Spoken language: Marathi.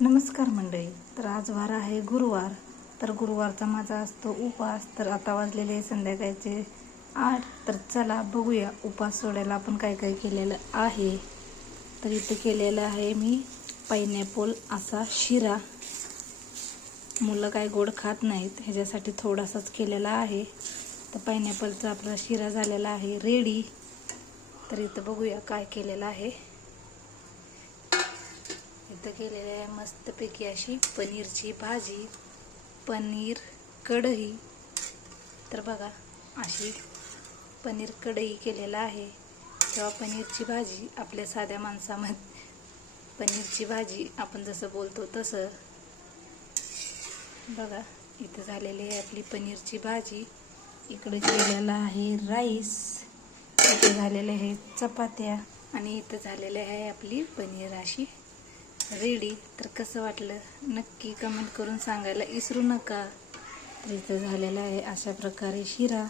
नमस्कार मंडळी. तर आज वार आहे गुरुवार. तर गुरुवारचा माझा असतो उपास. तर आता वाजलेले संध्याकाळचे 8. तर चला बघूया उपास सोडायला आपण काय काय केलेलं आहे. तर इथं केलेलं आहे मी पायनॅपल असा शिरा. मुलं काय गोड खात नाहीत, ह्याच्यासाठी थोडासाच केलेला आहे. तर पायनॅपलचा आपला शिरा झालेला आहे रेडी. तर इथं बघूया काय केलेलं आहे. इथं केलेली आहे मस्तपैकी अशी पनीरची भाजी, पनीर कढई. तर बघा अशी पनीर कढई केलेला आहे. तेव्हा पनीरची भाजी आपल्या साध्या माणसामध्ये पनीरची भाजी आपण जसं बोलतो तसं. बघा इथं झालेली आहे आपली पनीरची भाजी. इकडे केलेला आहे राईस, इथे झालेले आहे चपात्या आणि इथं झालेले आहे आपली पनीर अशी रेडी. तर कसं वाटलं नक्की कमेंट करून सांगायला विसरू नका. तर इथं झालेलं आहे अशा प्रकारे शिरा.